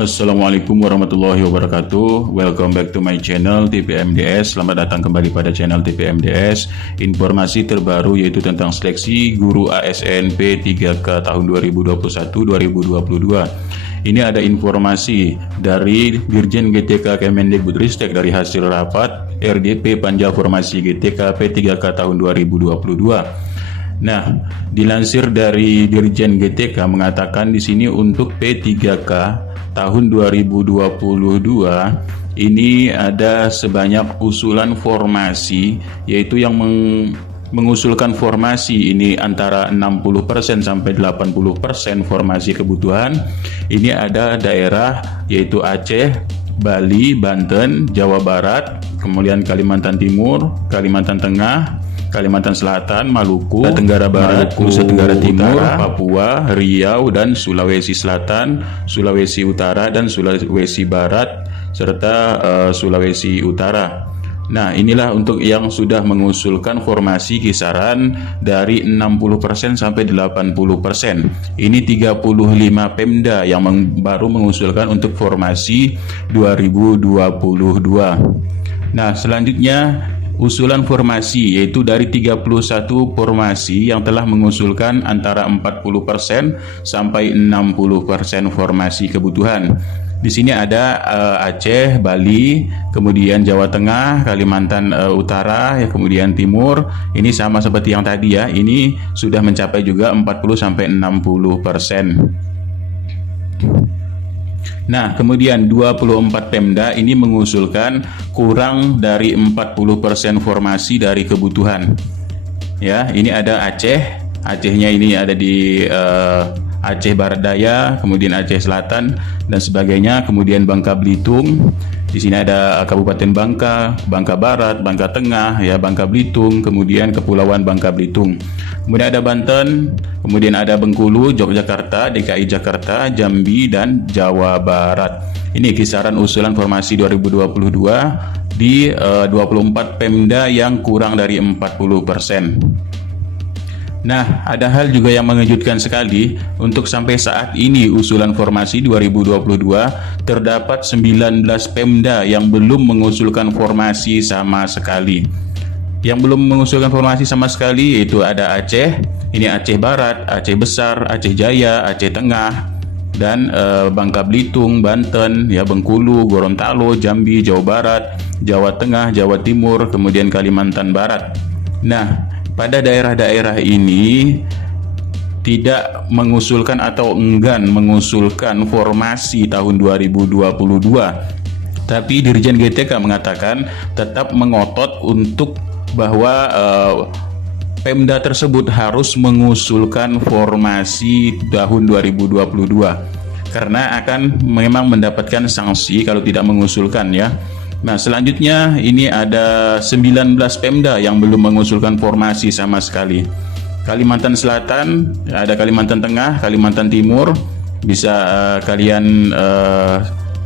Assalamualaikum warahmatullahi wabarakatuh. Welcome back to my channel TPMDS. Selamat datang kembali pada channel TPMDS. Informasi terbaru yaitu tentang seleksi guru ASN P3K tahun 2021-2022. Ini ada informasi dari Dirjen GTK Kemendikbudristek dari hasil rapat RDP Panja Formasi GTK P3K tahun 2022. Nah, dilansir dari Dirjen GTK mengatakan di sini untuk P3K tahun 2022 ini ada sebanyak usulan formasi, yaitu yang mengusulkan formasi ini antara 60% sampai 80% formasi kebutuhan. Ini ada daerah yaitu Aceh, Bali, Banten, Jawa Barat, kemudian Kalimantan Timur, Kalimantan Tengah, Kalimantan Selatan, Maluku, Tenggara Barat, Nusa Tenggara Timur, Papua, Riau, dan Sulawesi Selatan, Sulawesi Utara, dan Sulawesi Barat, serta Sulawesi Utara. Nah, inilah untuk yang sudah mengusulkan formasi kisaran dari 60% sampai 80%. Ini 35 Pemda yang baru mengusulkan untuk formasi 2022. Nah, selanjutnya usulan formasi yaitu dari 31 formasi yang telah mengusulkan antara 40% sampai 60% formasi kebutuhan. Di sini ada Aceh, Bali, kemudian Jawa Tengah, Kalimantan Utara, ya, kemudian Timur. Ini sama seperti yang tadi ya. Ini sudah mencapai juga 40 sampai 60%. Nah, kemudian 24 Pemda ini mengusulkan kurang dari 40% formasi dari kebutuhan. Ya, ini ada Aceh. Acehnya ini ada di Aceh Barat Daya, kemudian Aceh Selatan dan sebagainya, kemudian Bangka Belitung. Di sini ada Kabupaten Bangka, Bangka Barat, Bangka Tengah, ya, Bangka Belitung, kemudian Kepulauan Bangka Belitung. Kemudian ada Banten, kemudian ada Bengkulu, Yogyakarta, DKI Jakarta, Jambi, dan Jawa Barat. Ini kisaran usulan formasi 2022 di 24 Pemda yang kurang dari 40%. Nah, ada hal juga yang mengejutkan sekali. Untuk sampai saat ini usulan formasi 2022 terdapat 19 Pemda yang belum mengusulkan formasi sama sekali. Yang belum mengusulkan formasi sama sekali yaitu ada Aceh, ini Aceh Barat, Aceh Besar, Aceh Jaya, Aceh Tengah, dan Bangka Belitung, Banten, ya, Bengkulu, Gorontalo, Jambi, Jawa Barat, Jawa Tengah, Jawa Timur, kemudian Kalimantan Barat. Nah, pada daerah-daerah ini tidak mengusulkan atau enggan mengusulkan formasi tahun 2022. Tapi Dirjen GTK mengatakan tetap mengotot untuk bahwa Pemda tersebut harus mengusulkan formasi tahun 2022 karena akan memang mendapatkan sanksi kalau tidak mengusulkan, ya. Nah, selanjutnya ini ada 19 Pemda yang belum mengusulkan formasi sama sekali. Kalimantan Selatan, ada Kalimantan Tengah, Kalimantan Timur. Bisa kalian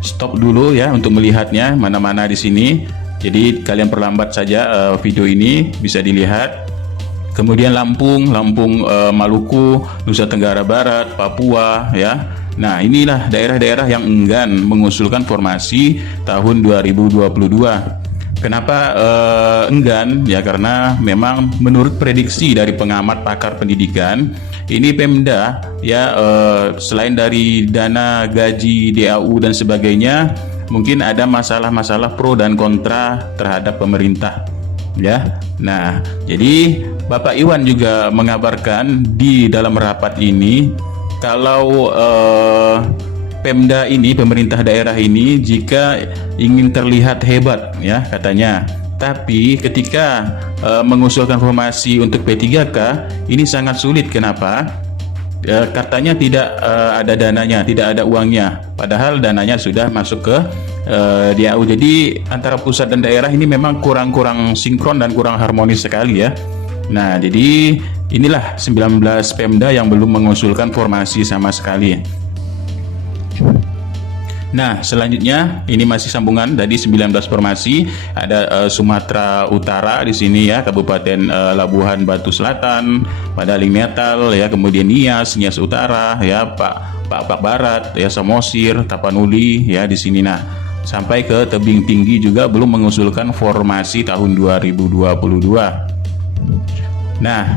stop dulu ya untuk melihatnya mana-mana di sini. Jadi kalian perlambat saja video ini, bisa dilihat. Kemudian Lampung, Maluku, Nusa Tenggara Barat, Papua, ya. Nah, inilah daerah-daerah yang enggan mengusulkan formasi tahun 2022. Kenapa enggan? Ya karena memang menurut prediksi dari pengamat pakar pendidikan, ini Pemda ya selain dari dana gaji DAU dan sebagainya, mungkin ada masalah-masalah pro dan kontra terhadap pemerintah. Ya, nah, jadi Bapak Iwan juga mengabarkan di dalam rapat ini kalau Pemda ini, pemerintah daerah ini, jika ingin terlihat hebat, ya katanya. Tapi ketika mengusulkan formasi untuk P3K ini sangat sulit. Kenapa? Katanya tidak ada dananya, tidak ada uangnya. Padahal dananya sudah masuk ke DAU. Jadi antara pusat dan daerah ini memang kurang sinkron dan kurang harmonis sekali, ya. Nah, jadi inilah 19 Pemda yang belum mengusulkan formasi sama sekali. Nah, selanjutnya ini masih sambungan dari 19 formasi. Ada Sumatera Utara di sini ya, Kabupaten Labuhan Batu Selatan, Padaling Metal ya, kemudian Nias Utara ya, Pak Barat, ya Samosir, Tapanuli, ya di sini. Nah, sampai ke tebing tinggi juga belum mengusulkan formasi tahun 2022. Nah,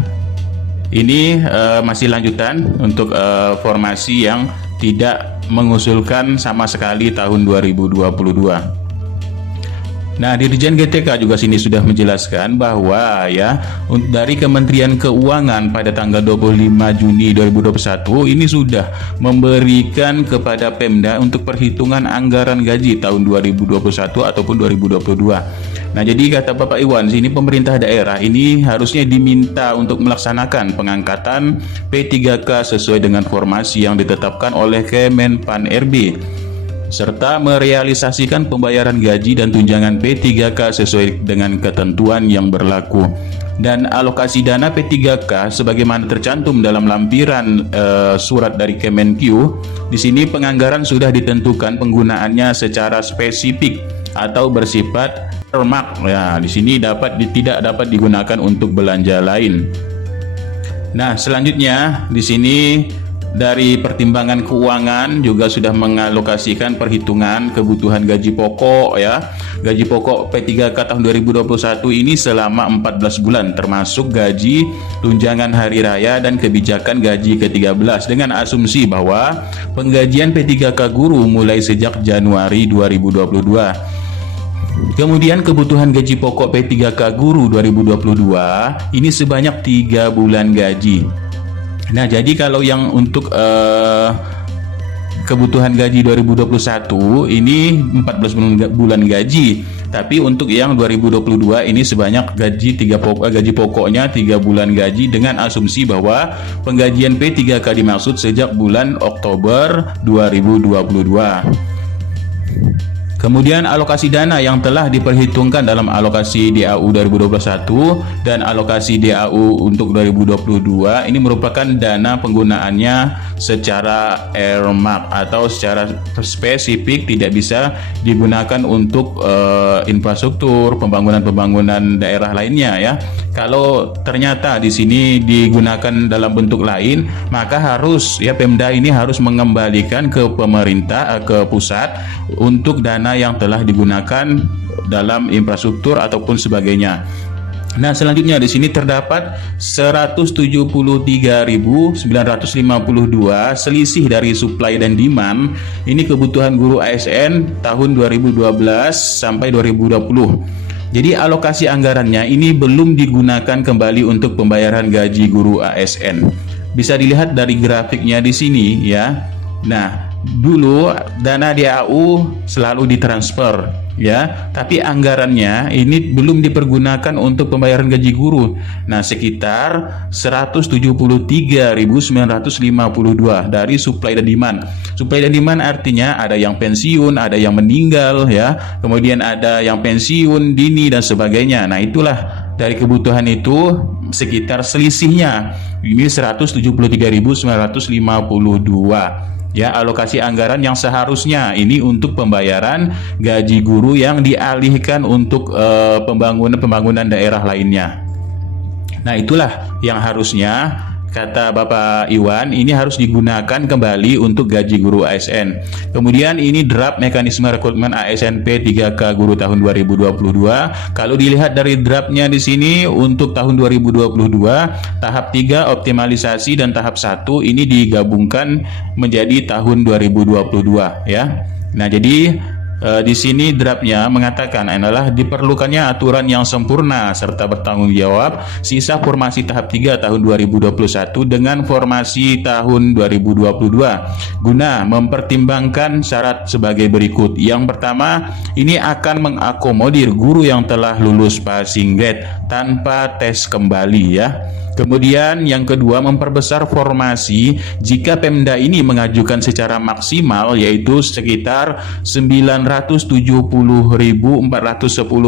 ini masih lanjutan untuk formasi yang tidak mengusulkan sama sekali tahun 2022. Nah, Dirjen GTK juga sini sudah menjelaskan bahwa ya dari Kementerian Keuangan pada tanggal 25 Juni 2021 ini sudah memberikan kepada Pemda untuk perhitungan anggaran gaji tahun 2021 ataupun 2022. Nah, jadi kata Bapak Iwan, sini pemerintah daerah ini harusnya diminta untuk melaksanakan pengangkatan P3K sesuai dengan formasi yang ditetapkan oleh Kemenpan RB, serta merealisasikan pembayaran gaji dan tunjangan P3K sesuai dengan ketentuan yang berlaku. Dan alokasi dana P3K sebagaimana tercantum dalam lampiran surat dari Kemenq. Di sini penganggaran sudah ditentukan penggunaannya secara spesifik atau bersifat earmark. Ya, di sini tidak dapat digunakan untuk belanja lain. Nah, selanjutnya di sini dari pertimbangan keuangan juga sudah mengalokasikan perhitungan kebutuhan gaji pokok ya. Gaji pokok P3K tahun 2021 ini selama 14 bulan termasuk gaji tunjangan hari raya dan kebijakan gaji ke-13 dengan asumsi bahwa penggajian P3K guru mulai sejak Januari 2022. Kemudian kebutuhan gaji pokok P3K guru 2022 ini sebanyak 3 bulan gaji. Nah, jadi kalau yang untuk kebutuhan gaji 2021 ini 14 bulan gaji, tapi untuk yang 2022 ini sebanyak gaji pokoknya 3 bulan gaji dengan asumsi bahwa penggajian P3K dimaksud sejak bulan Oktober 2022. Kemudian alokasi dana yang telah diperhitungkan dalam alokasi DAU 2021 dan alokasi DAU untuk 2022 ini merupakan dana penggunaannya secara earmark atau secara spesifik, tidak bisa digunakan untuk infrastruktur, pembangunan daerah lainnya ya. Kalau ternyata di sini digunakan dalam bentuk lain, maka harus ya Pemda ini harus mengembalikan ke pemerintah, ke pusat untuk dana yang telah digunakan dalam infrastruktur ataupun sebagainya. Nah, selanjutnya di sini terdapat 173.952 selisih dari supply dan demand. Ini kebutuhan guru ASN tahun 2012 sampai 2020. Jadi alokasi anggarannya ini belum digunakan kembali untuk pembayaran gaji guru ASN. Bisa dilihat dari grafiknya di sini ya. Nah, dulu dana DAU selalu ditransfer ya, tapi anggarannya ini belum dipergunakan untuk pembayaran gaji guru. Nah, sekitar 173.952 dari supply dan demand. Supply dan demand artinya ada yang pensiun, ada yang meninggal ya, kemudian ada yang pensiun dini dan sebagainya. Nah, itulah dari kebutuhan itu sekitar selisihnya ini 173.952 ya, alokasi anggaran yang seharusnya ini untuk pembayaran gaji guru yang dialihkan untuk pembangunan daerah lainnya. Nah, itulah yang harusnya kata Bapak Iwan ini harus digunakan kembali untuk gaji guru ASN. Kemudian ini draft mekanisme rekrutmen ASN P3K guru tahun 2022. Kalau dilihat dari draftnya di sini untuk tahun 2022 tahap 3 optimalisasi dan tahap 1 ini digabungkan menjadi tahun 2022 ya. Nah, jadi di sini draftnya mengatakan adalah diperlukannya aturan yang sempurna serta bertanggung jawab sisa formasi tahap 3 tahun 2021 dengan formasi tahun 2022 guna mempertimbangkan syarat sebagai berikut. Yang pertama, ini akan mengakomodir guru yang telah lulus passing grade tanpa tes kembali ya. Kemudian yang kedua, memperbesar formasi jika Pemda ini mengajukan secara maksimal yaitu sekitar 970.410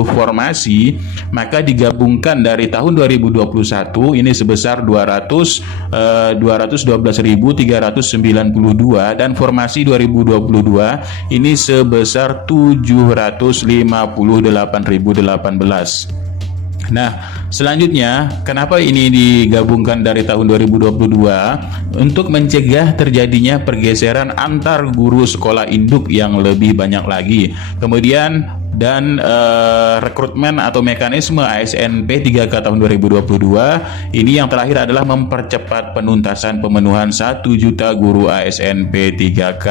formasi, maka digabungkan dari tahun 2021 ini sebesar 212.392 dan formasi 2022 ini sebesar 758.018. Nah, selanjutnya, kenapa ini digabungkan dari tahun 2022? Untuk mencegah terjadinya pergeseran antar guru sekolah induk yang lebih banyak lagi. Kemudian rekrutmen atau mekanisme ASN P3K tahun 2022 ini yang terakhir adalah mempercepat penuntasan pemenuhan 1 juta guru ASN P3K.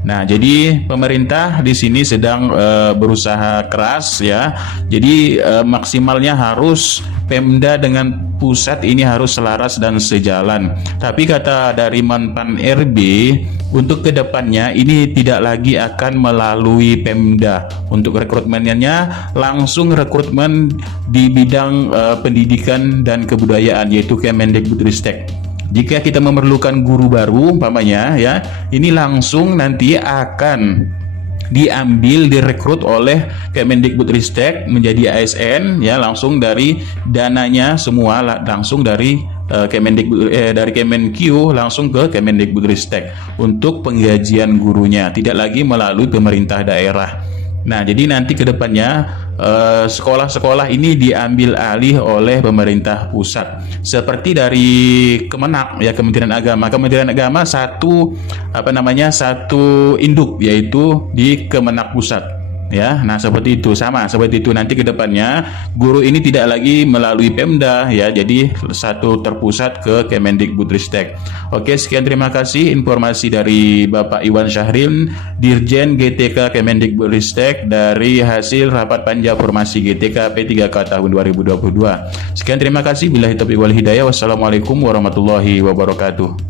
Nah, jadi pemerintah di sini sedang berusaha keras ya. Jadi maksimalnya harus Pemda dengan pusat ini harus selaras dan sejalan. Tapi kata dari Menpan RB, untuk kedepannya ini tidak lagi akan melalui Pemda. Untuk rekrutmennya langsung rekrutmen di bidang pendidikan dan kebudayaan, yaitu Kemendikbudristek. Jika kita memerlukan guru baru umpamanya ya, ini langsung nanti akan diambil direkrut oleh Kemendikbudristek menjadi ASN ya, langsung dari dananya semua langsung dari dari Kemenkyu langsung ke Kemendikbudristek untuk penggajian gurunya, tidak lagi melalui pemerintah daerah. Nah, jadi nanti ke depannya sekolah-sekolah ini diambil alih oleh pemerintah pusat. Seperti dari Kemenak ya, Kementerian Agama. Kementerian Agama satu induk, yaitu di Kemenak Pusat. Ya, nah seperti itu, sama seperti itu nanti ke depannya guru ini tidak lagi melalui Pemda ya, jadi satu terpusat ke Kemendikbudristek. Oke, sekian, terima kasih informasi dari Bapak Iwan Syahril, Dirjen GTK Kemendikbudristek dari hasil rapat panja formasi GTK P3K tahun 2022. Sekian, terima kasih. Billahi taufiq wal hidayah. Wassalamualaikum warahmatullahi wabarakatuh.